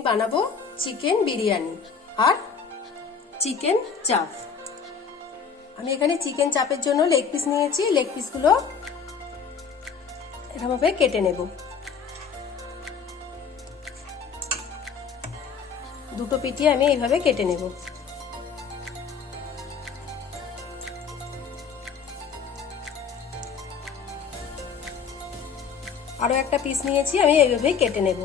আমি বানাবো চিকেন বিরিয়ানি আর চিকেন চাপ। আমি এখানে চিকেন চাপের জন্য লেগ পিস নিয়েছি। লেগ পিসগুলো এরকমভাবে কেটে নেব। দুটো পিঠি আমি এইভাবে কেটে নেব। আরো একটা পিস নিয়েছি, আমি এইভাবেই কেটে নেব।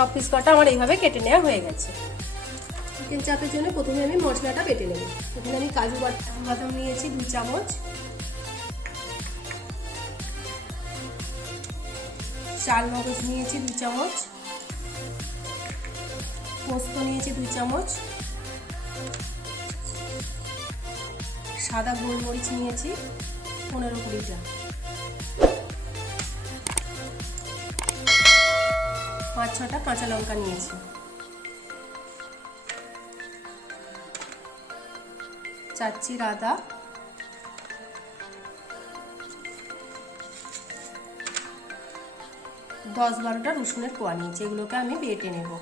সব পিস কটা আমার এইভাবে কেটে নেওয়া হয়ে গেছে। চিকেন চাপের জন্য প্রথমে আমি মশলাটা বেটে নেব। এখানে আমি কাজু বাদাম নিয়েছি 2 চামচ, চাল মগজ নিয়েছি 2 চামচ, পোস্ত নিয়েছি 2 চামচ, সাদা গোলমরিচ নিয়েছি 15-20টা, 5-6টা কাঁচা লঙ্কা নিয়েছি, চাচ্চির আদা, 10-12টা রসুনের কোয়া নিয়েছি। এগুলোকে আমি বেটে নেব।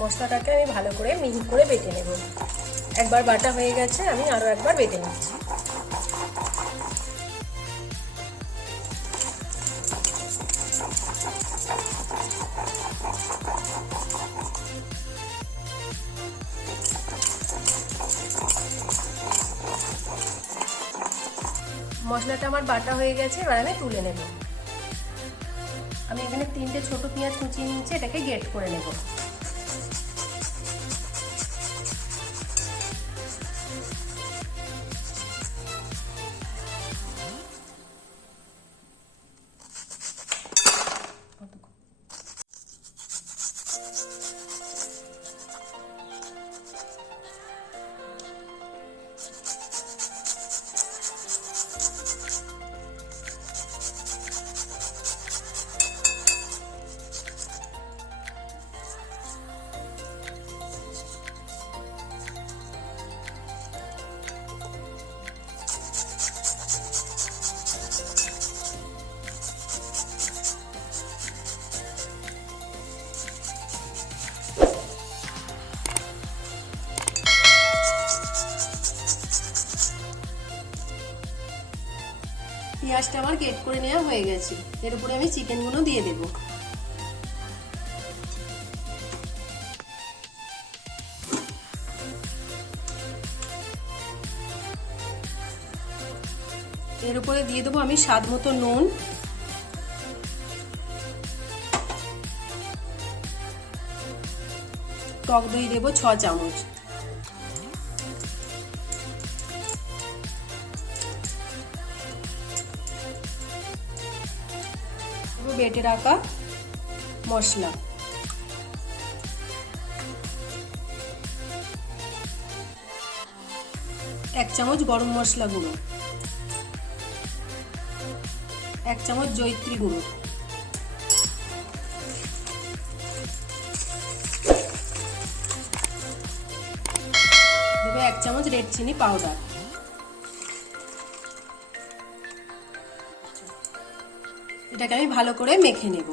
মশলাটাকে আমি ভালো করে মিহি করে বেটে নেব। একবার বাটা হয়ে গেছে, আমি আরো একবার বেটে নিচ্ছি। মশলাটা আমার বাটা হয়ে গেছে, এবার আমি তুলে নেব। আমি এখানে 3টে ছোট পেঁয়াজ কুচিয়ে নিয়েছি, এটাকে গ্রেট করে নেব। পেঁয়াজটা আমার গ্রেট করে নেওয়া হয়ে গেছে। এর উপরে আমি চিকেনগুলো দিয়ে দেব। এর উপরে দিয়ে দেবো আমি স্বাদ মতো নুন, টক দই দেবো 6 চামচ, বেটে রাখা মশলা, 1 চামচ গরম মশলা গুঁড়ো, 1 চামচ জয়িত্রী গুঁড়ো, দেবো 1 চামচ রেড চিনি পাউডার, এটাকে আমি ভালো করে মেখে নেব।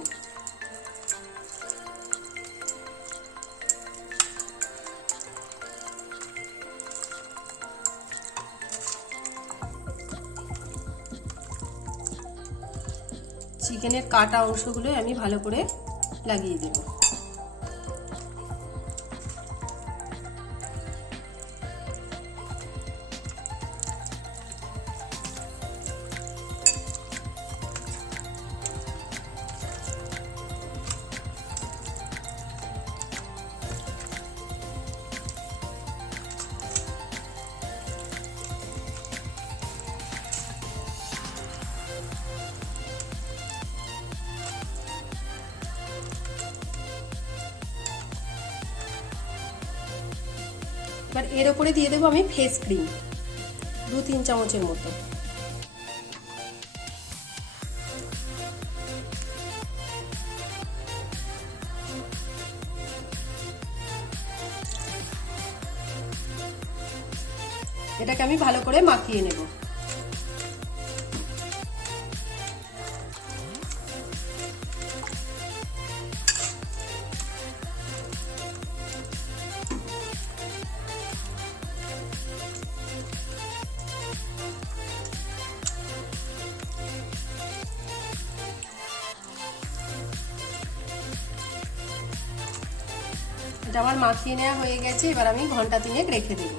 চিকেনের কাটা অংশগুলো আমি ভালো করে লাগিয়ে দেব। এবার এর উপরে দিয়ে দেবো আমি ফেস ক্রিম 2-3 চামচের মতো। এটাকে আমি ভালো করে মাখিয়ে নেব। এটা আমার মাখিয়ে নেওয়া হয়ে গেছে, এবার আমি ঘন্টা 3 রেখে দেব।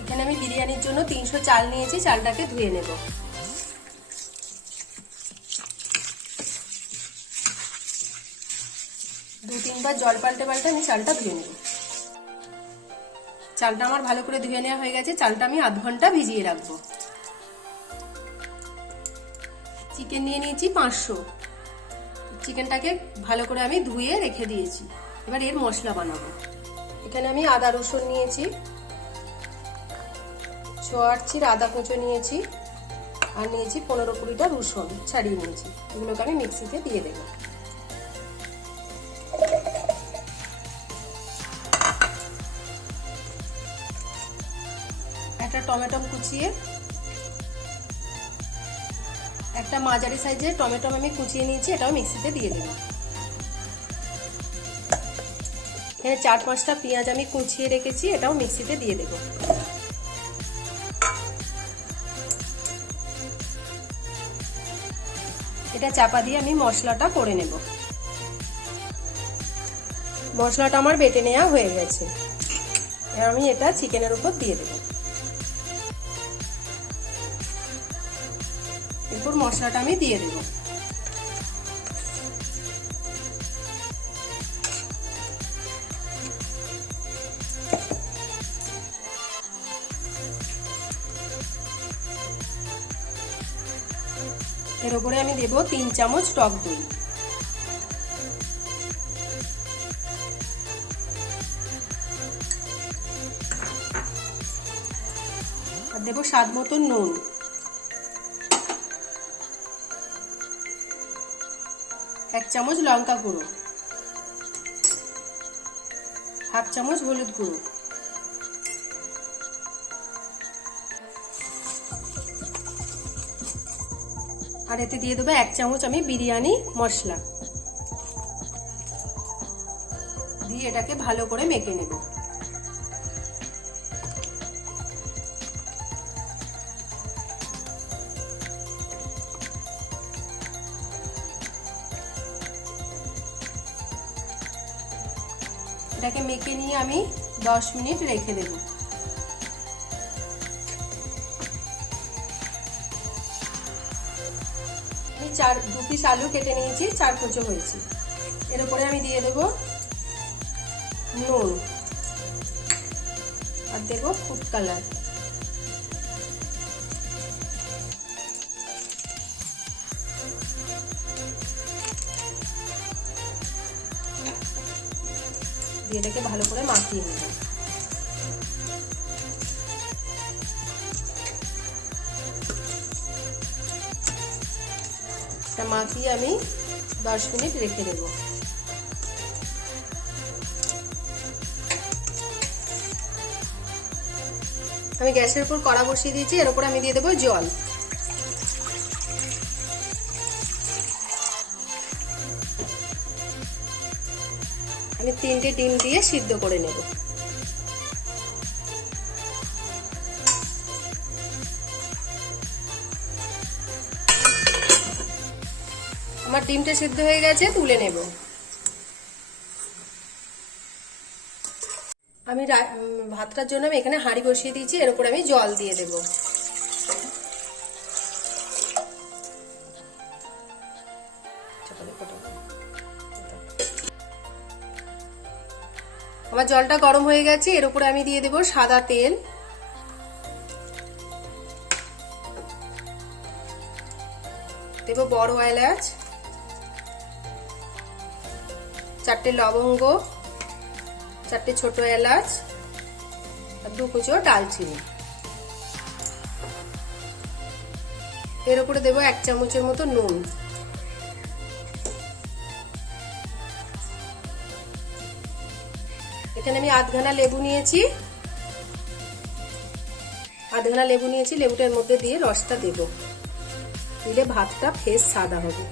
এখানে আমি বিরিয়ানির জন্য 300 চাল নিয়েছি, চালটাকে ধুয়ে নেব। দু তিনবার জল পাল্টে পাল্টে আমি চালটা ধুয়ে নেব। চালটা আমার ভালো করে ধুয়ে নেওয়া হয়ে গেছে, চালটা আমি আধ ঘন্টা ভিজিয়ে রাখবো। চিকেন নিয়ে নিয়েছি 500, চিকেনটাকে ভালো করে আমি ধুয়ে রেখে দিয়েছি। এবার এর মশলা বানাবো। এখানে আমি আদা রসুন নিয়েছি, 6-8 চির আদা কুচো নিয়েছি, আর নিয়েছি 15-20টা রসুন ছাড়িয়ে নিয়েছি। এগুলোকে আমি মিক্সিতে দিয়ে দেবো। একটা টমেটো কুচিয়ে, একটা মাঝারি সাইজের টমেটো আমি কুচিয়ে নিয়েছি, এটাও মিক্সিতে দিয়ে দেবো। এখানে 4-5টা পেঁয়াজ আমি কুচিয়ে রেখেছি, এটাও মিক্সিতে দিয়ে দেবো। এটা চাপা দিয়ে আমি মশলাটা করে নেব। মশলাটা আমার বেটে নেওয়া হয়ে গেছে, এবার আমি এটা চিকেনের উপর দিয়ে দেব। এরপর মশলাটা আমি দিয়ে দেব। এর উপরে আমি দেব 3 চামচ টক দই, আর দেব স্বাদ মতো নুন, 1 চামচ লঙ্কা গুঁড়ো, 1/2 চামচ হলুদ গুঁড়ো, আর এতে দিয়ে দেবো 1 চামচ আমি বিরিয়ানি মশলা দিয়ে এটাকে ভালো করে মেখে নেব। এটাকে মেখে নিয়ে আমি 10 মিনিট রেখে দেব। আমি 2 পিস আলু কেটে নিয়েছি, 4 কুচো হয়েছে। এর উপরে আমি দিয়ে দেব নুন, আর দেব ফুড কালার, দিয়ে এটাকে ভালো করে মাখিয়ে নেব। মাখিয়ে আমি 10 মিনিট রেখে দেব। আমি গ্যাসের উপর কড়া বসিয়ে দিয়েছি, এর উপর আমি দিয়ে দেবো জল। আমি 3টে ডিম দিয়ে সিদ্ধ করে নেব। আমার ডিমটা সিদ্ধ হয়ে গেছে, তুলে নেব। আমি ভাতটার জন্য আমি এখানে হাঁড়ি বসিয়ে দিয়েছি, এর উপর আমি জল দিয়ে দেব। আমার জলটা গরম হয়ে গেছে, এর উপরে আমি দিয়ে দেব সাদা তেল। দেব বড় এলাচ, 4টে লবঙ্গ, 4টে ছোট এলাচ আর 2 কুচো ডালচিনি। এর উপরে দেব 1 চামচের মতো নুন। এখানে আমি আধখানা লেবু নিয়েছি, লেবুটার মধ্যে দিয়ে রসটা দেব, দিলে ভাতটা ফ্রেশ সাদা হবে।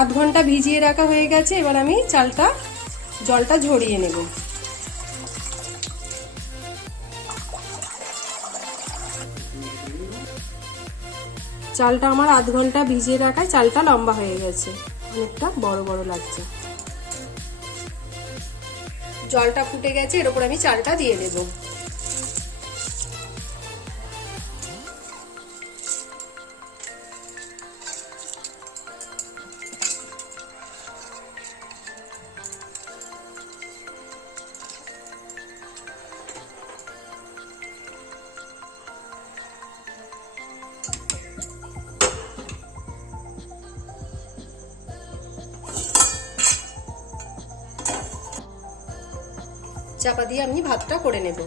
আধ ঘন্টা ভিজিয়ে রাখা হয়ে গেছে, এবার আমি জলটা ঝরিয়ে নেব। চালটা আমার আধ ঘন্টা ভিজিয়ে রাখা, চালটা লম্বা হয়ে গেছে, অনেকটা বড় বড় লাগছে। জলটা ফুটে গেছে, এর উপর আমি চালটা দিয়ে দেব। চাপা দিয়ে আমি ভাতটা করে নেব।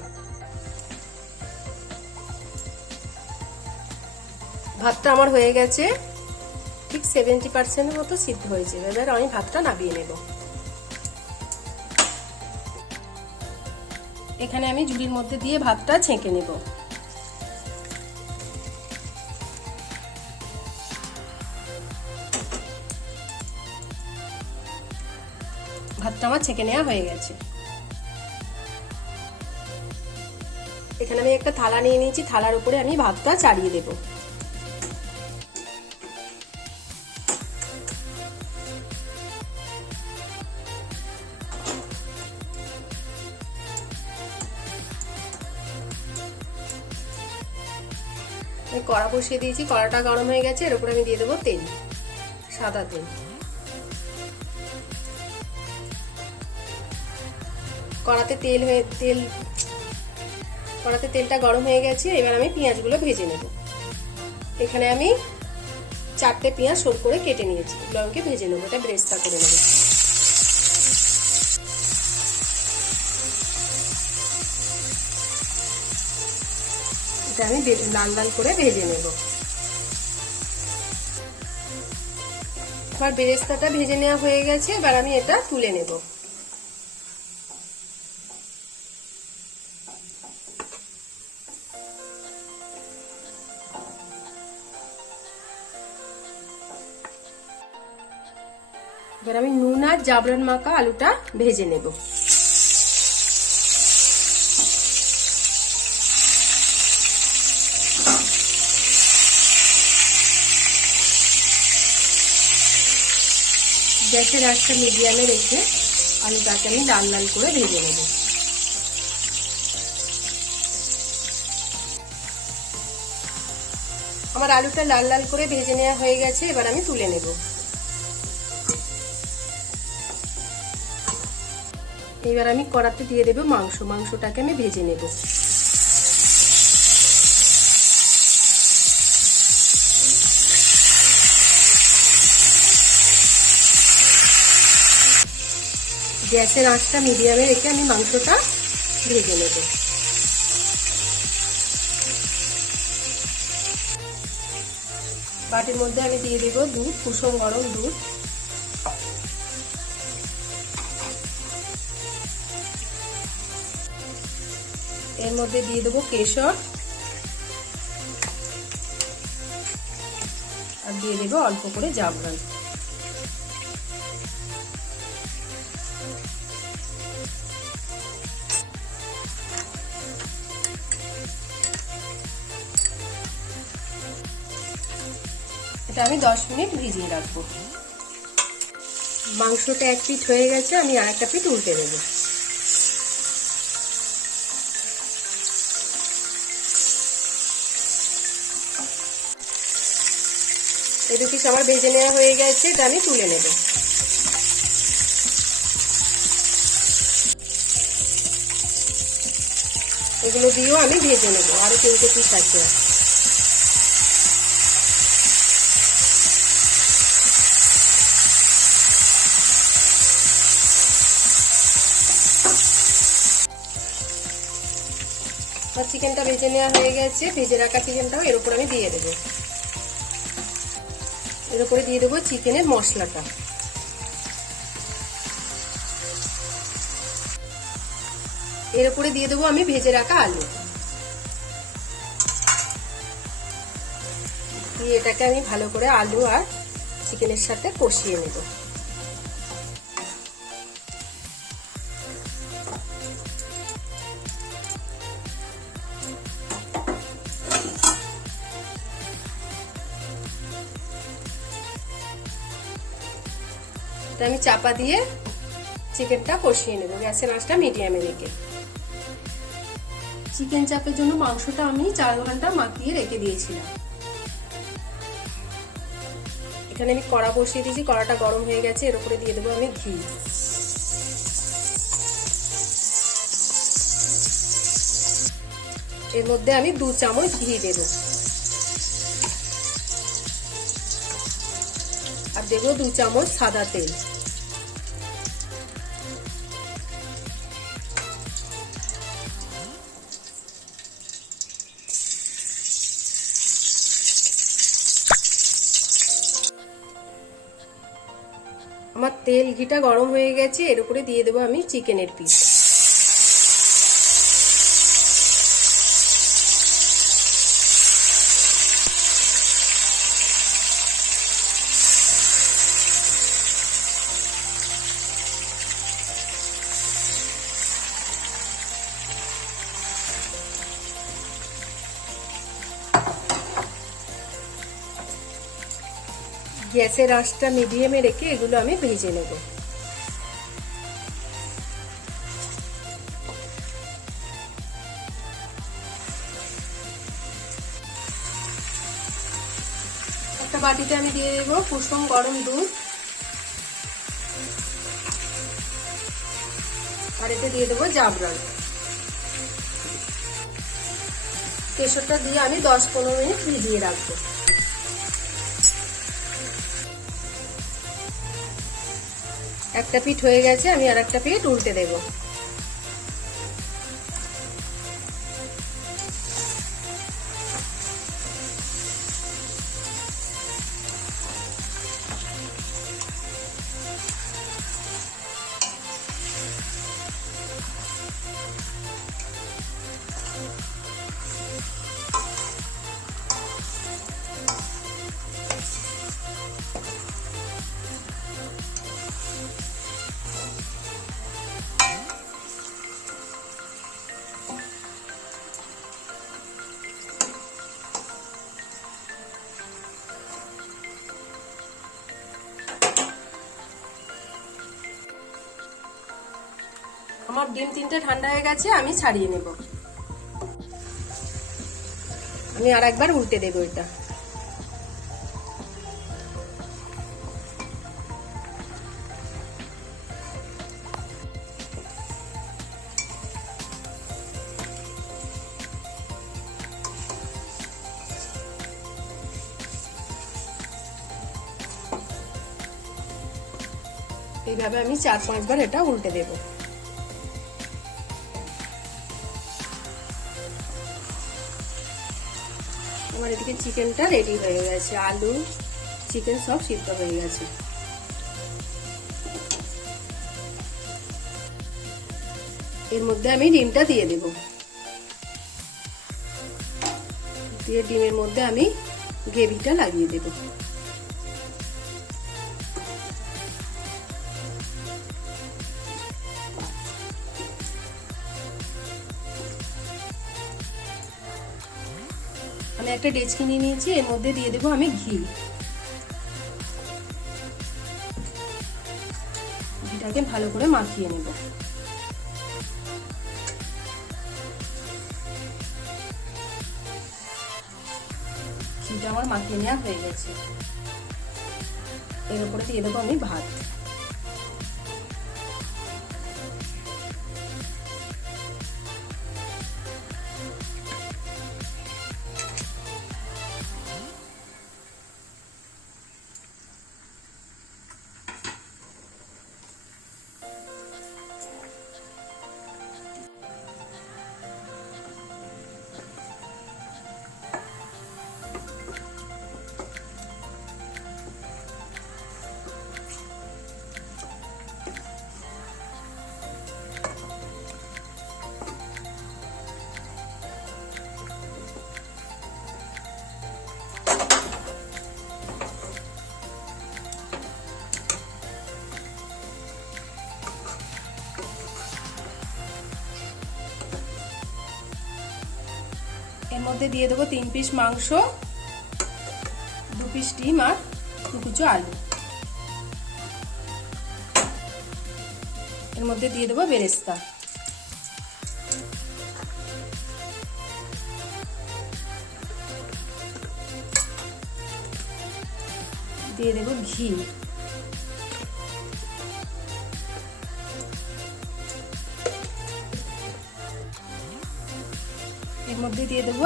ভাতটা আমার হয়ে গেছে, ঠিক 70% মতো সিদ্ধ হয়েছে। এবার আমি ভাতটা নামিয়ে নেব। এখানে আমি ঝুড়ির মধ্যে দিয়ে ভাতটা ছেঁকে নেব। ভাতটা আমার ছেঁকে নেওয়া হয়ে গেছে। এখানে আমি একটা থালা নিয়ে নিয়েছি, থালার উপরে আমি ভাতটা চাড়িয়ে দেব। কড়া বসিয়ে দিয়েছি, কড়াটা গরম হয়ে গেছে, এর উপরে আমি দিয়ে দেবো তেল, সাদা তেল। কড়াতে তেলটা গরম হয়ে গেছে, এবার আমি পেঁয়াজগুলো ভেজে নেব। এখানে আমি 4টে পেঁয়াজ সরু করে কেটে নিয়েছি, লঙ্কে ভেজে নেব, এটা ব্রেস্তা করে নেব। এটা আমি লাল লাল করে ভেজে নেব। আমার বেরেস্তাটা ভেজে নেওয়া হয়ে গেছে, এবার আমি এটা তুলে নেব। এবার আমি নুন আর জাবরন মাখা আলুটা ভেজে নেব। গ্যাসের আঁচটা মিডিয়ামে রেখে আলুটাকে আমি লাল লাল করে ভেজে নেব। আমার আলুটা লাল লাল করে ভেজে নেওয়া হয়ে গেছে, এবার আমি তুলে নেব। এবার আমি কড়াতে দিয়ে দেব মাংসটাকে আমি ভেজে নেব। মাংসটা গ্যাসের আঁচটা মিডিয়ামে রেখে আমি মাংসটা ভেজে নেব। বাটির মধ্যে আমি দিয়ে দেব দুধ, কুসুম গরম দুধ। এর মধ্যে দিয়ে দেবো কেশর আর দিয়ে দেবো অল্প করে জাফরান। এটা আমি 10 মিনিট ভিজিয়ে রাখবো। মাংসটা এক পিঠ হয়ে গেছে, আমি আর একটা পিঠ উল্টে দেবো। এই দু পিস আমার ভেজে নেওয়া হয়ে গেছে, এটা আমি তুলে নেব। এগুলো দিয়েও আমি ভেজে নেব, আরো 3টে পিস আছে। আমার চিকেনটা ভেজে নেওয়া হয়ে গেছে। ভেজে রাখা চিকেনটাও এর উপর আমি দিয়ে দেবো। এর উপরে দিয়ে দেবো চিকেনের মশলাটা। এর উপরে দিয়ে দেবো আমি ভেজে রাখা আলু। দিয়ে এটাকে আমি ভালো করে আলু আর চিকেনের সাথে কষিয়ে নেব। আমি চাপা দিয়ে চিকেনটা কষিয়ে নেব, গ্যাসের আঁচটা মিডিয়ামে রেখে। চিকেন চাপের জন্য মাংসটা আমি 4 ঘন্টা মাখিয়ে রেখে দিয়েছিলাম। এখানে আমি কড়া বসিয়ে দিয়েছি, কড়াটা গরম হয়ে গেছে। এর উপরে দিয়ে দেবো আমি ঘি। এর মধ্যে আমি 2 চামচ ঘি দেব আর দেবো 2 চামচ সাদা তেল। আমার তেল ঘিটা গরম হয়ে গেছে। এর উপরে দিয়ে দেবো আমি চিকেনের পিস। গ্যাসের আঁচটা মিডিয়ামে রেখে এগুলো আমি ভেজে নেব। একটা বাটিতে আমি দিয়ে দেবো কুসুম গরম দুধ আর এতে দিয়ে দেবো জাফরান। কেশরটা দিয়ে আমি 10-15 মিনিট ভিজিয়ে রাখবো। একটা পিঠ হয়ে গেছে, আমি আর একটা পিঠ উল্টে দেব। আমার ডিম 3টে ঠান্ডা হয়ে গেছে, আমি ছাড়িয়ে নেব। আমি আর একবার উল্টে দেব এটা। এইভাবে আমি 4-5 বার এটা উল্টে দেব। আমার এদিকে চিকেনটা রেডি হয়ে গেছে, আলু চিকেন সব সিদ্ধ হয়ে গেছে। এর মধ্যে আমি ডিমটা দিয়ে দেব, দিয়ে ডিমের মধ্যে আমি গ্রেভিটা লাগিয়ে দেব। আমি একটা ডেচকি নিয়ে নিয়েছি, এর মধ্যে দিয়ে দেবো আমি ঘি। ঘিটাকে ভালো করে মাখিয়ে নেব। ঘিটা আমার মাখিয়ে নেওয়া হয়ে গেছে। এর উপরে দিয়ে দেবো আমি ভাত। এর মধ্যে দিয়ে দেবো 3 পিস মাংস, 2 পিস ডিম আর 2 কুচো আলু। এর মধ্যে দিয়ে দেবো বেরেস্তা। দিয়ে দেবো ঘি। এর মধ্যে দিয়ে দেবো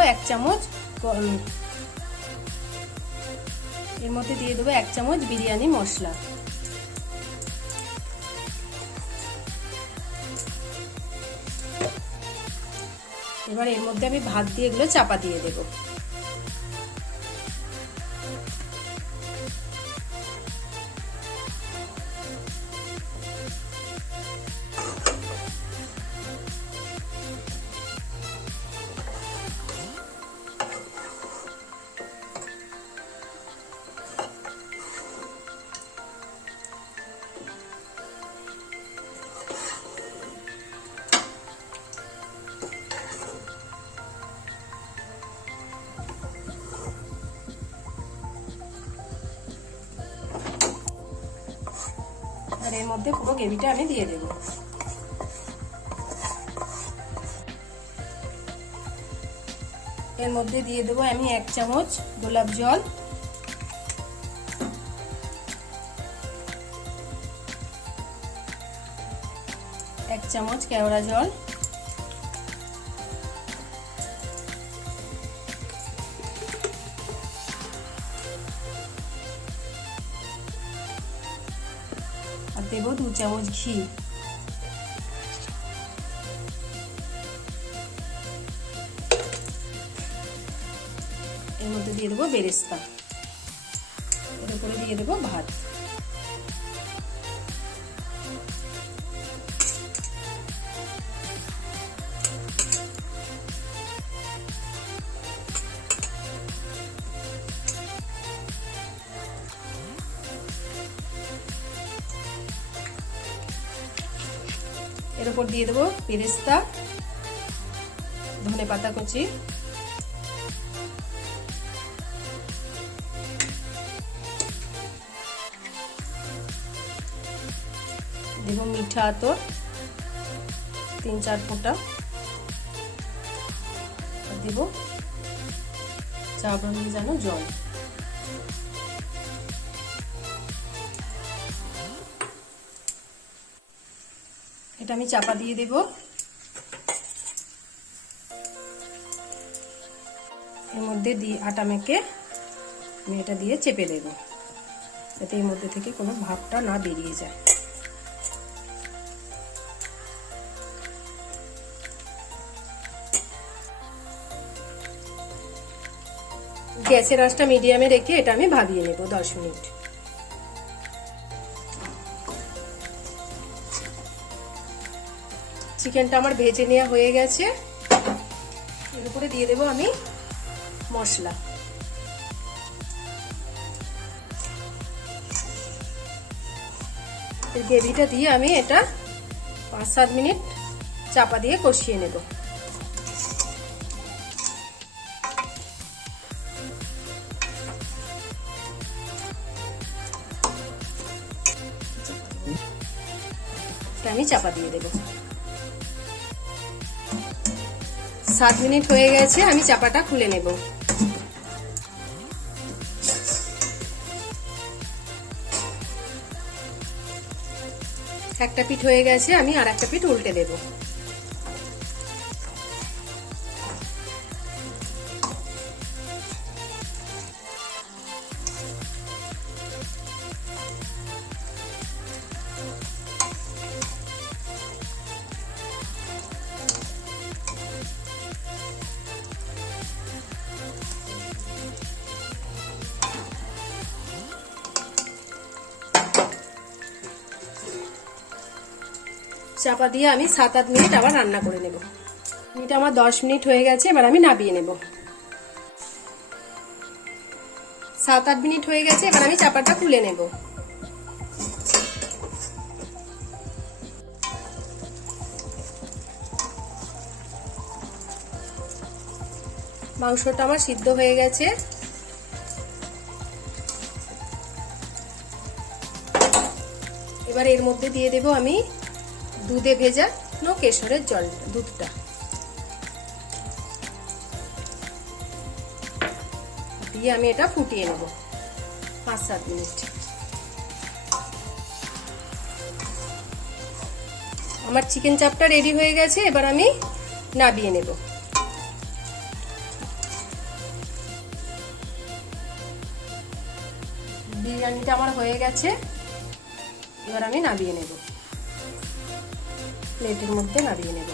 1 চামচ বিরিয়ানি মশলা। এবার এর মধ্যে আমি ভাত দিয়ে এগুলো চাপা দিয়ে দেবো। আর এর মধ্যে পুরো গ্রেভিটা আমি দিয়ে দেব। এর মধ্যে দিয়ে দেবো আমি 1 চামচ গোলাপ জল, 1 চামচ কেওড়া জল, আর দেবো 2 চামচ ঘি। এর মধ্যে দিয়ে দেবো বেরেস্তা। এর উপরে দিয়ে দেবো ভাত। এর উপর দিয়ে দেবো বেরেস্তা, ধনেপাতা কুচি, দেবো মিঠা আতর 3-4 ফোঁটা, দেবো চা বানানো জল। এটা আমি চাপা দিয়ে দেব। এর মধ্যে আটা মেখে আমি এটা দিয়ে চেপে দেব, যাতে এর মধ্যে থেকে কোনো ভাবটা না বেরিয়ে যায়। গ্যাসের আঁচটা মিডিয়ামে রেখে এটা আমি ভাবিয়ে নেব 10 মিনিট। চিকেনটা আমার ভেজে নেওয়া হয়ে গেছে। এর উপরে দিয়ে দেবো আমি মশলা। এই গ্রেভিটা দিয়ে আমি এটা 5-7 মিনিট চাপা দিয়ে কষিয়ে নেব। আমি চাপা দিয়ে দেব। 7 মিনিট হয়ে গেছে, আমি চাপাটা খুলে নেব। একটা পিঠ হয়ে গেছে, আমি আর একটা পিঠ উল্টে দেব। চাপা দিয়ে আমি 7-8 মিনিট আবার রান্না করে নেব। এটা আমার 10 মিনিট হয়ে গেছে, এবার আমি নামিয়ে নেব। 7-8 মিনিট হয়ে গেছে, এবার আমি চাপাটা খুলে নেব। মাংসটা আমার সিদ্ধ হয়ে গেছে। এবার এর মধ্যে দিয়ে দেব আমি দুধে ভেজানো কেশরের দুধটা। দিয়ে আমি এটা ফুটিয়ে নেব 5-7 মিনিট। আমার চিকেন চাপটা রেডি হয়ে গেছে, এবার আমি নামিয়ে নেব। বিরিয়ানিটা আমার হয়ে গেছে, এবার আমি নামিয়ে নেব। প্লেটের মধ্যে নামিয়ে নেব।